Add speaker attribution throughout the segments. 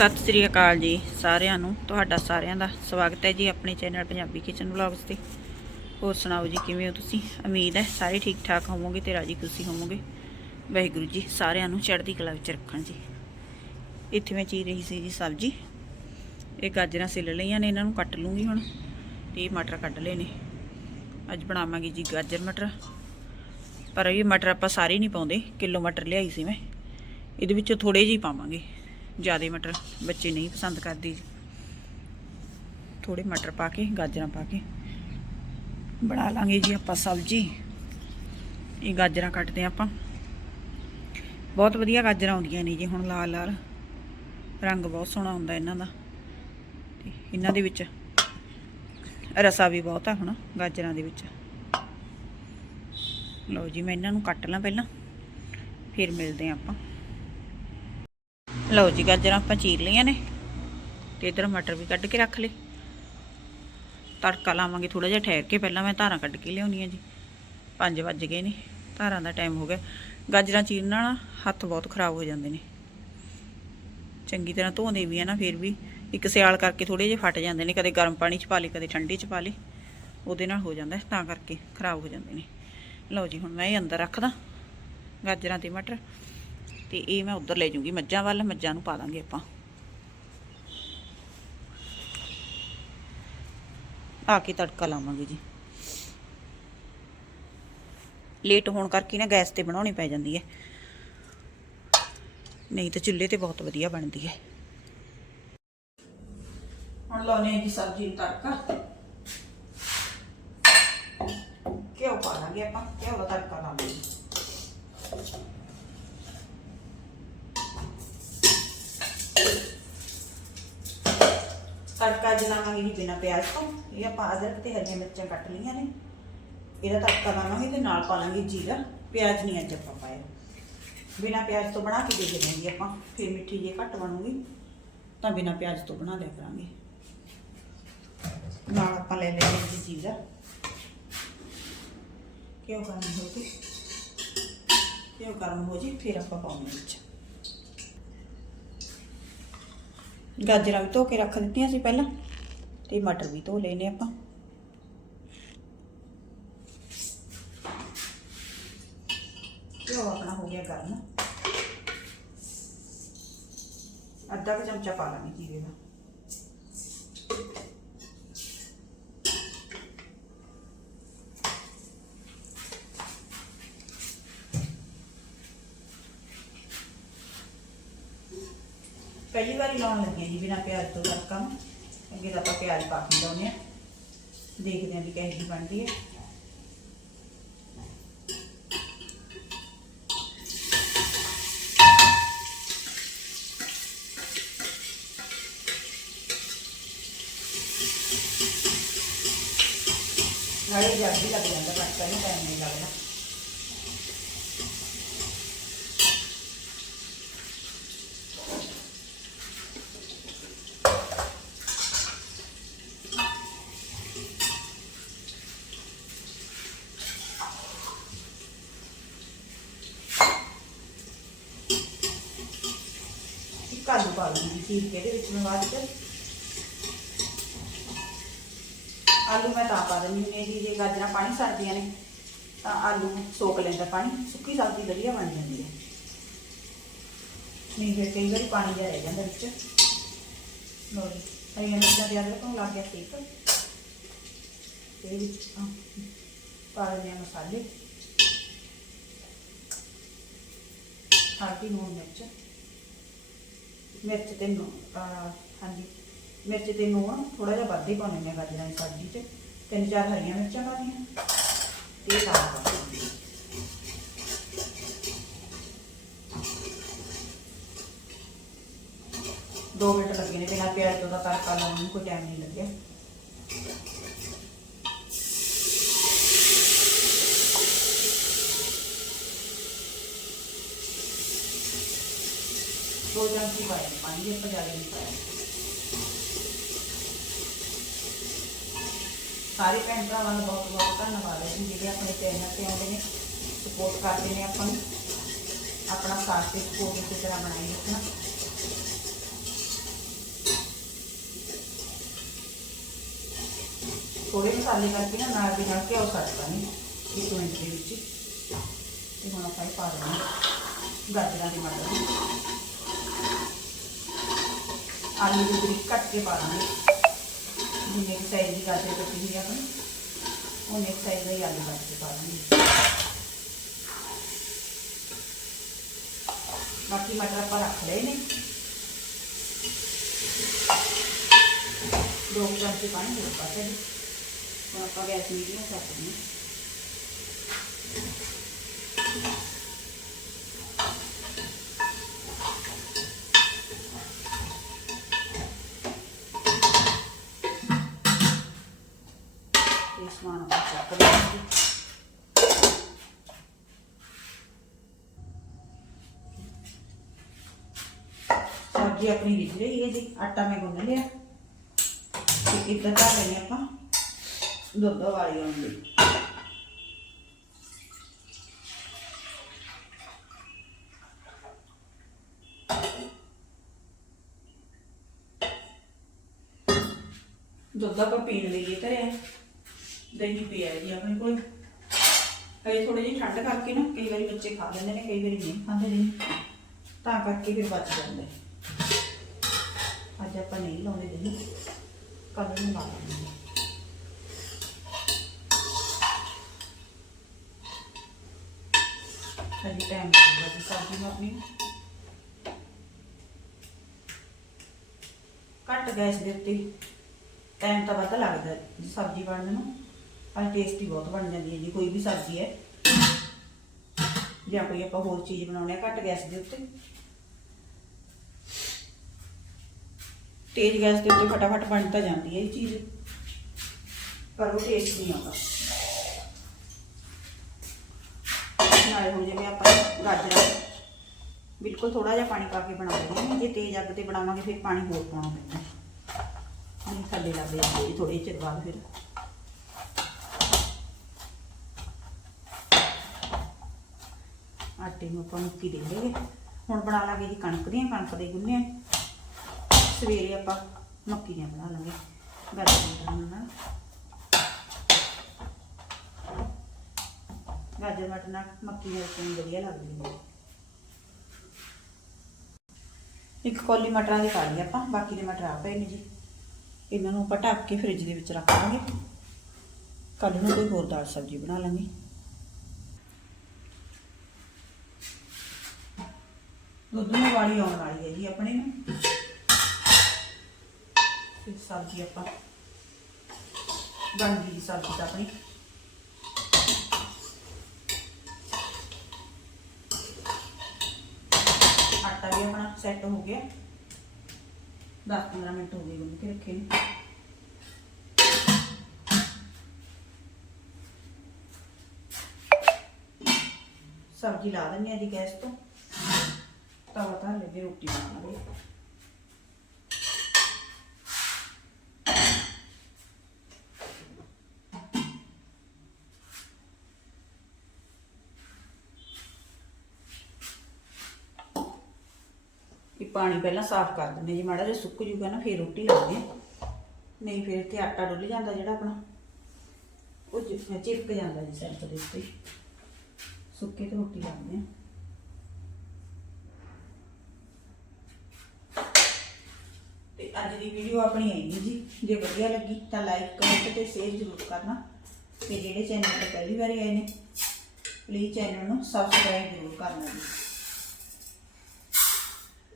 Speaker 1: ਸਤਿ ਸ੍ਰੀ ਅਕਾਲ ਜੀ ਸਾਰਿਆਂ ਨੂੰ, ਤੁਹਾਡਾ ਸਾਰਿਆਂ ਦਾ ਸਵਾਗਤ ਹੈ ਜੀ ਆਪਣੇ ਚੈਨਲ ਪੰਜਾਬੀ ਕਿਚਨ ਵਲੌਗਸ ਤੇ। ਹੋਰ ਸੁਣਾਓ ਜੀ, ਕਿਵੇਂ ਹੋ ਤੁਸੀਂ? ਉਮੀਦ ਹੈ ਸਾਰੇ ਠੀਕ ਠਾਕ ਹੋਵੋਗੇ ਤੇ ਰਾਜੀ ਖੁਸ਼ੀ ਹੋਵੋਗੇ। ਵਾਹਿਗੁਰੂ ਜੀ ਸਾਰਿਆਂ ਨੂੰ ਚੜ੍ਹਦੀ ਕਲਾ ਵਿੱਚ ਰੱਖਣ ਜੀ। ਇੱਥੇ ਮੈਂ ਚੀਰ ਰਹੀ ਸੀ ਜੀ ਸਬਜ਼ੀ। ਇਹ ਗਾਜਰਾਂ ਸਿਲ ਲਈਆਂ ਨੇ, ਇਹਨਾਂ ਨੂੰ ਕੱਟ ਲੂੰਗੀ ਹੁਣ ਤੇ ਮਟਰ ਕੱਢ ਲਏ ਨੇ। ਅੱਜ ਬਣਾਵਾਂਗੇ ਜੀ ਗਾਜਰ ਮਟਰ। ਪਰ ਇਹ ਮਟਰ ਆਪਾਂ ਸਾਰੇ ਨਹੀਂ ਪਾਉਂਦੇ, ਕਿਲੋ ਮਟਰ ਲਿਆਈ ਸੀ ਮੈਂ। ਇਹਦੇ ਵਿੱਚੋਂ ਥੋੜੇ ਜਿਹੇ ਹੀ ਪਾਵਾਂਗੇ। ਜਿਆਦੇ ਮਟਰ ਬੱਚੇ ਨਹੀਂ ਪਸੰਦ ਕਰਦੇ ਜੀ। ਥੋੜੇ ਮਟਰ ਪਾ ਕੇ, ਗਾਜਰਾਂ ਪਾ ਕੇ ਬਣਾ ਲਾਂਗੇ ਜੀ ਆਪਾਂ ਸਬਜ਼ੀ। ਇਹ ਗਾਜਰਾਂ ਕੱਟਦੇ ਆਪਾਂ। ਬਹੁਤ ਵਧੀਆ ਗਾਜਰਾਂ ਆਉਂਦੀਆਂ ਨੇ ਜੀ ਹੁਣ ਲਾਲ ਲਾਲ। ਰੰਗ ਬਹੁਤ ਸੋਹਣਾ ਹੁੰਦਾ ਇਹਨਾਂ ਦਾ। ਤੇ ਇਹਨਾਂ ਦੇ ਵਿੱਚ ਰਸਾ ਵੀ ਬਹੁਤ ਆ ਹੁਣ ਗਾਜਰਾਂ ਦੇ ਵਿੱਚ। ਲਓ ਜੀ ਮੈਂ ਇਹਨਾਂ ਨੂੰ ਕੱਟ ਲਾਂ ਪਹਿਲਾਂ। ਫਿਰ ਮਿਲਦੇ ਹਾਂ ਆਪਾਂ। ਲਓ ਜੀ ਗਾਜਰਾਂ ਆਪਾਂ ਚੀਰ ਲਈਆਂ ਨੇ ਤੇ ਇਧਰ ਮਟਰ ਵੀ ਕੱਢ ਕੇ ਰੱਖ ਲਏ। ਤੜਕਾ ਲਾਵਾਂਗੇ ਥੋੜਾ ਜਿਹਾ ਠਹਿਰ ਕੇ, ਪਹਿਲਾਂ ਮੈਂ ਧਾਰਾਂ ਕੱਢ ਕੇ ਲਿਆਉਣੀ ਲਿਆਉਣੀਆਂ ਜੀ। 5 ਵੱਜ ਗਏ ਨੇ, ਧਾਰਾਂ ਦਾ ਟਾਈਮ ਹੋ ਗਿਆ। ਗਾਜਰਾਂ ਚੀਰਨ ਨਾਲ ਹੱਥ ਬਹੁਤ ਖਰਾਬ ਹੋ ਜਾਂਦੇ ਨੇ। ਚੰਗੀ ਤਰ੍ਹਾਂ ਧੋਂਦੇ ਵੀ ਆ ਨਾ, ਫਿਰ ਵੀ ਇੱਕ ਸਿਆਲ ਕਰਕੇ ਥੋੜੇ ਜਿਹੇ ਫਟ ਜਾਂਦੇ ਨੇ, ਕਦੇ ਗਰਮ ਪਾਣੀ ਚ ਪਾ ਲੇ ਕਦੇ ਠੰਡੇ ਚ ਪਾ ਲੇ ਉਹਦੇ ਨਾਲ ਹੋ ਜਾਂਦਾ, ਤਾਂ ਕਰਕੇ ਖਰਾਬ ਹੋ ਜਾਂਦੇ ਨੇ। ਲਓ ਜੀ, ਹੁਣ ਮੈਂ ਇਹ ਅੰਦਰ ਰੱਖਦਾ ਗਾਜਰਾਂ ਤੇ ਮਟਰ। ਤੇ ਇਹ ਮੈਂ ਉੱਧਰ ਲੈ ਜੂੰਗੀ। ਮੱਝਾਂ ਵੱਲ, ਮੱਝਾਂ ਨੂੰ ਪਾ ਦਾਂਗੇ ਆਪਾਂ। ਆ ਕੇ ਤੜਕਾ ਲਾਵਾਂਗੇ ਜੀ। ਲੇਟ ਹੋਣ ਕਰਕੇ ਨਾ ਗੈਸ ਤੇ ਬਣਾਉਣੀ ਪੈ ਜਾਂਦੀ ਹੈ। ਨਹੀਂ ਤਾਂ ਚੁੱਲ੍ਹੇ ਤੇ ਬਹੁਤ ਵਧੀਆ ਬਣਦੀ ਹੈ। ਹੁਣ ਲਾਉਣੇ ਜੀ ਸਬਜ਼ੀ ਨੂੰ ਤੜਕਾ। ਘਿਓ ਪਾ ਲਾਂਗੇ ਆਪਾਂ। ਘਿਓ ਦਾ ਤੜਕਾ ਲਾਵਾਂਗੇ। ਤੜਕਾ ਜਲਾਵਾਂਗੇ ਜੀ ਬਿਨਾ ਪਿਆਜ਼ ਤੋਂ। ਇਹ ਆਪਾਂ ਅਦਰਕ ਤੇ ਹਰੀਆਂ ਮਿਰਚਾਂ ਕੱਟ ਲਈਆਂ ਨੇ। ਇਹਦਾ ਤੜਕਾ ਲਾਵਾਂਗੇ ਤੇ ਨਾਲ ਪਾ ਲਾਂਗੇ ਜੀਰਾ। ਪਿਆਜ਼ ਨਹੀਂ ਅੱਜ ਆਪਾਂ ਪਾਇਆ। ਬਿਨਾ ਪਿਆਜ਼ ਤੋਂ ਬਣਾ ਕੇ ਦੇਖਦੇ ਹਾਂ ਆਪਾਂ। ਫਿਰ ਮਿੱਠੀ ਜੇ ਘੱਟ ਬਣੂਗੀ। ਤਾਂ ਬਿਨਾ ਪਿਆਜ਼ ਤੋਂ ਬਣਾ ਲਿਆ ਕਰਾਂਗੇ। ਨਾਲ ਆਪਾਂ ਲੈ ਲੈਂਦੇ ਜੀ ਜੀਰਾ। ਕਿਉਂ ਗਰਮ ਹੋ ਗਈ ਕਿਉਂ ਗਰਮ ਹੋ ਜੇ, ਫਿਰ ਆਪਾਂ ਪਾਉਣੇ ਵਿੱਚ। ਗਾਜਰਾਂ ਵੀ ਧੋ ਕੇ ਰੱਖ ਦਿੱਤੀਆਂ ਸੀ ਪਹਿਲਾਂ ਤੇ ਮਟਰ ਵੀ ਧੋ ਲਏ ਨੇ ਆਪਾਂ। ਘਿਓ ਆਪਣਾ ਹੋ ਗਿਆ ਗਰਮ। ਅੱਧਾ ਕੁ ਚਮਚਾ ਪਾ ਲਾਂਗੇ ਜੀਰੇ ਦਾ। ਪਹਿਲੀ ਵਾਰੀ ਲਾਉਣ ਲੱਗੇ ਹਾਂ ਜੀ ਬਿਨਾ ਪਿਆਜ਼ ਤੋਂ ਤੜਕਾ ਨੂੰ ਅੱਗੇ ਤਾਂ ਆਪਾਂ ਪਿਆਜ਼ ਪਾ ਕੇ ਲਾਉਂਦੇ ਆ ਦੇਖਦੇ ਹਾਂ ਵੀ ਕਿਹੋ ਜਿਹੀ ਬਣਦੀ ਹੈ ਨਾਲੇ ਜਲਦੀ ਲੱਗ ਜਾਂਦਾ ਤੜਕਾ ਨਹੀਂ ਟਾਈਮ ਨਹੀਂ ਲੱਗਦਾ ਇੱਕ ਆਲੂ ਪਾ ਲੂੰਗੀ ਚੀਰ ਕੇ ਇਹਦੇ ਵਿੱਚ ਮੈਂ ਬਾਅਦ ਆਲੂ ਮੈਂ ਤਾਂ ਪਾ ਦਿੰਦੀ ਹੁੰਦੀ ਹਾਂ ਜੀ, ਜੇ ਗਾਜਰਾਂ ਪਾਣੀ ਸਰਦੀਆਂ ਨੇ, ਤਾਂ ਆਲੂ ਸੋਕ ਲੈਂਦਾ ਪਾਣੀ, ਸੁੱਕੀ ਸਬਜ਼ੀ ਵਧੀਆ ਬਣ ਜਾਂਦੀ ਹੈ। ਨਹੀਂ ਫਿਰ ਕਈ ਵਾਰੀ ਪਾਣੀ ਜਿਹਾ ਰਹਿ ਜਾਂਦਾ ਵਿੱਚ। ਲੋ ਜੀ, ਹਰੀਆਂ ਮਿਰਚਾਂ ਦੇ ਅਦਰਕ ਨੂੰ ਲੱਗ ਗਿਆ ਠੀਕ। ਤੇ ਵਿੱਚ ਪਾ ਦਿੰਦੇ ਹਾਂ ਮਸਾਲੇ। ਹਲਦੀ ਨੂਣ ਮਿਰਚ। ਮਿਰਚ ਤੇ ਨੂਣ ਅਹ ਹਾਂਜੀ, ਮਿਰਚ ਤੇ ਨੂਣ ਥੋੜਾ ਜਿਹਾ ਵੱਧ ਹੀ ਪਾਉਣੇ ਨੇ ਗਾਜਰਾਂ ਦੀ ਸਬਜ਼ੀ 'ਚ। ਤਿੰਨ ਚਾਰ ਹਰੀਆਂ ਮਿਰਚਾਂ ਪਾਉਣੀਆਂ ਤੇ ਲਾ ਪਾਉਣੀ ਦੋ ਮਿੰਟ ਲੱਗੇ ਨੇ ਬਿਨਾਂ ਪਿਆਜ਼ ਤੋਂ ਦਾ ਤੜਕਾ ਲਾਉਣ ਨੂੰ ਕੋਈ ਟਾਈਮ ਨਹੀਂ ਲੱਗਿਆ। ਦੋ ਚਮਚੀ ਪਾਇਆ ਪਾਣੀ ਆਪਾਂ ਜ਼ਿਆਦਾ ਨਹੀਂ ਪਾਇਆ ਸਾਰੇ ਭੈਣ ਭਰਾਵਾਂ ਦਾ ਬਹੁਤ ਬਹੁਤ ਧੰਨਵਾਦ ਹੈ ਜਿਹੜੇ ਆਪਣੇ ਚੈਨਲ ਤੇ ਆਉਂਦੇ ਨੇ ਸਪੋਰਟ ਕਰਦੇ ਨੇ ਆਪਾਂ ਨੂੰ। ਆਪਣਾ ਸਾਥ ਸਪੋਰਟ ਇਸੇ ਤਰ੍ਹਾਂ ਬਣਾਈ ਰੱਖਣਾ ਥੋੜੇ ਮਸਾਲੇ ਕਰਕੇ ਨਾ ਨਾਲ ਦੀ ਨਾਲ ਘਿਓ ਕੱਟਦਾ ਨਹੀਂ ਇੱਕ ਮਿੰਟ ਦੇ ਵਿੱਚ। ਤੇ ਹੁਣ ਆਪਾਂ ਇਹ ਪਾ ਦੇਣਾ ਗਾਜਰਾਂ ਦੇ ਮਟਰ ਆਲੂ ਦੀ ਬਰੀਕ ਕੱਟ ਕੇ ਪਾ ਦਾਂਗੇ ਜਿੰਨੇ ਕੁ ਸਾਈਜ਼ ਦੀ ਗਾਜਰ ਕੱਟੀ ਹੋਈ ਆ ਆਪਣੀ ਉਹਨੇ ਸਾਈਜ਼ ਦਾ ਹੀ ਆਲੂ ਕੱਟ ਕੇ ਪਾ ਦਾਂਗੇ ਬਾਕੀ ਮਟਰ ਆਪਾਂ ਰੱਖ ਲਏ ਨੇ ਦੋ ਕੁ ਚਮਚੇ ਪਾਣੀ ਹੋਰ ਪਾ ਦੇ ਹੁਣ ਆਪਾਂ ਸਬਜ਼ੀ ਆਪਣੀ ਰਿੱਝ ਰਹੀ ਹੈ ਜੀ ਆਟਾ ਮੈਂ ਗੁੰਨ ਲਿਆ ਤੇ ਇੱਦਾਂ ਧਰ ਲੈਣੇ ਆਪਾਂ ਦੁੱਧ ਵਾਲੀ ਆਉਂਦੀ ਦੁੱਧ ਆਪਾਂ ਪੀਣ ਲਈ ਇਹ ਧਰਿਆ ਦਹੀਂ ਪਿਆ ਜੀ ਆਪਣੇ ਕੋਲ ਇਹ ਥੋੜੀ ਜਿਹੀ ਠੰਡ ਕਰਕੇ ਨਾ ਕਈ ਵਾਰੀ ਬੱਚੇ ਖਾ ਲੈਂਦੇ ਨੇ ਕਈ ਵਾਰੀ ਨਹੀਂ ਖਾਂਦੇ ਨੇ ਤਾਂ ਕਰਕੇ ਫਿਰ ਬਚ ਜਾਂਦਾ ਹੈ। ਅੱਜ ਆਪਾਂ ਨਹੀਂ ਲਾਉਂਦੇ ਦਹੀਂ। ਕੱਲ ਨੂੰ ਲਾ ਲਾਂਗੇ। ਅਜੇ ਟਾਈਮ ਲੱਗਦਾ ਜੀ ਸਬਜ਼ੀ ਨੂੰ ਆਪਣੀ। ਘੱਟ ਗੈਸ ਦੇ ਉੱਤੇ। ਟਾਈਮ ਤਾਂ ਵੱਧ ਲੱਗਦਾ ਜੀ ਸਬਜ਼ੀ ਬਣਨ ਨੂੰ। ਪਰ ਟੇਸਟੀ ਬਹੁਤ ਬਣ ਜਾਂਦੀ ਹੈ ਜੀ, ਕੋਈ ਵੀ ਸਬਜ਼ੀ ਹੈ। ਜਾਂ ਕੋਈ ਆਪਾਂ ਹੋਰ ਚੀਜ਼ ਬਣਾਉਣੇ ਆ ਘੱਟ ਗੈਸ ਦੇ ਉੱਤੇ। ਤੇਜ਼ ਗੈਸ ਦੇ ਉੱਤੇ ਫਟਾਫਟ ਬਣ ਤਾਂ ਜਾਂਦੀ ਹੈ ਇਹ ਚੀਜ਼। ਪਰ ਉਹ ਟੇਸਟ ਨਹੀਂ ਆਉਂਦਾ। ਨਾਲੇ ਹੁਣ ਜਿਵੇਂ ਆਪਾਂ ਗਾਜਰਾਂ ਬਿਲਕੁਲ ਥੋੜਾ ਜਿਹਾ ਪਾਣੀ ਪਾ ਕੇ ਬਣਾਉਂਦੇ ਹਾਂ। ਜੇ ਤੇਜ਼ ਅੱਗ ਤੇ ਬਣਾਵਾਂਗੇ ਫਿਰ ਪਾਣੀ ਹੋਰ ਪਾਉਣਾ ਪੈਂਦਾ। ਨਹੀਂ ਥੱਲੇ ਲੱਗ ਜਾਂਦੀ ਜੀ ਥੋੜੇ ਚਿਰ ਬਾਅਦ ਫਿਰ। ਆਟੇ ਨੂੰ ਆਪਾਂ ਮੁੱਕੀ ਦੇ ਲਈਏ ਹੁਣ ਬਣਾ ਲਾਂਗੇ ਜੀ ਕਣਕ ਦੀਆਂ। ਕਣਕ ਦੇ ਗੁੰਨੇ ਸਵੇਰੇ ਆਪਾਂ ਮੱਕੀ ਦੀਆਂ ਬਣਾ ਲਾਂਗੇ। ਗਾਜਰ ਮਟਰ ਗਾਜਰ, ਮਟਰ ਮੱਕੀ ਦੀ ਰੋਟੀ ਵਧੀਆ ਲੱਗਦੀ ਹੈ। ਇੱਕ ਕੌਲੀ ਮਟਰਾਂ ਦੀ ਪਾ ਲਈ ਆਪਾਂ, ਬਾਕੀ ਦੇ ਮਟਰ ਆ ਪਏ ਨੇ ਜੀ। ਇਹਨਾਂ ਨੂੰ ਆਪਾਂ ਢੱਕ ਕੇ ਫ੍ਰਿਜ ਦੇ ਵਿੱਚ ਰੱਖ ਲਾਂਗੇ ਕੱਲ ਨੂੰ ਕੋਈ ਹੋਰ ਦਾਲ ਸਬਜ਼ੀ ਬਣਾ ਲਾਂਗੇ। ਦੁੱਧ ਨੂੰ ਵਾਲੀ ਆਉਣ ਵਾਲੀ ਹੈ ਜੀ ਆਪਣੇ ਨੂੰ। ਫਿਰ ਸਬਜ਼ੀ ਆਪਾਂ ਬਣ ਗਈ ਸਬਜ਼ੀ ਤਾਂ ਆਪਣੀ। ਆਟਾ ਵੀ ਆਪਣਾ ਸੈੱਟ ਹੋ ਗਿਆ। 10-15 ਮਿੰਟ ਹੋ ਗਏ ਗੁੰਨ ਕੇ ਰੱਖੇ ਨੇ। ਸਬਜ਼ੀ ਲਾ ਦਿੰਦੇ ਆ ਜੀ ਗੈਸ ਤੋਂ। ਤਵਾ ਧਰ ਲੈ ਰੋਟੀ ਬਣਾਵਾਂਗੇ। ਇਹ ਪਾਣੀ ਪਹਿਲਾਂ ਸਾਫ਼ ਕਰ ਦਿੰਦੇ ਜੀ, ਮਾੜਾ ਜਿਹਾ ਸੁੱਕ ਜੂਗਾ ਨਾ, ਫਿਰ ਰੋਟੀ ਲਾਉਂਦੇ ਹਾਂ। ਨਹੀਂ ਫਿਰ ਇੱਥੇ ਆਟਾ ਡੁੱਲ ਜਾਂਦਾ ਜਿਹੜਾ ਆਪਣਾ। ਉਹ ਚਿ- ਚਿਪਕ ਜਾਂਦਾ ਜੀ ਸੈਂਟਰ ਦੇ ਉੱਤੇ। ਸੁੱਕੇ ਤੇ ਰੋਟੀ ਲਾਉਂਦੇ ਹਾਂ। ਤੇ ਅੱਜ ਦੀ ਵੀਡੀਓ ਆਪਣੀ ਆਈ ਜੀ। ਜੇ ਵਧੀਆ ਲੱਗੀ ਤਾਂ ਲਾਈਕ ਕਮੈਂਟ ਤੇ ਸ਼ੇਅਰ ਜ਼ਰੂਰ ਕਰਨਾ। ਤੇ ਜਿਹੜੇ ਚੈਨਲ ਤੇ ਪਹਿਲੀ ਵਾਰੀ ਆਏ ਨੇ ਪਲੀਜ਼ ਚੈਨਲ ਨੂੰ ਸਬਸਕ੍ਰਾਈਬ ਜ਼ਰੂਰ ਕਰਨਾ ਜੀ।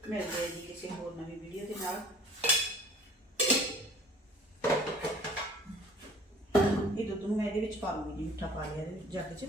Speaker 1: ਮਿਲਦੇ ਹਾਂ ਜੀ ਕਿਸੇ ਹੋਰ ਨਵੀਂ ਵੀਡੀਓ ਦੇ ਨਾਲ। ਇਹ ਦੁੱਧ ਨੂੰ ਮੈਂ ਇਹਦੇ ਵਿੱਚ ਪਾ ਲੂੰਗੀ ਜੀ, ਮਿੱਠਾ ਪਾ ਲਿਆ ਇਹਦੇ ਵਿੱਚ, ਜੱਗ 'ਚ।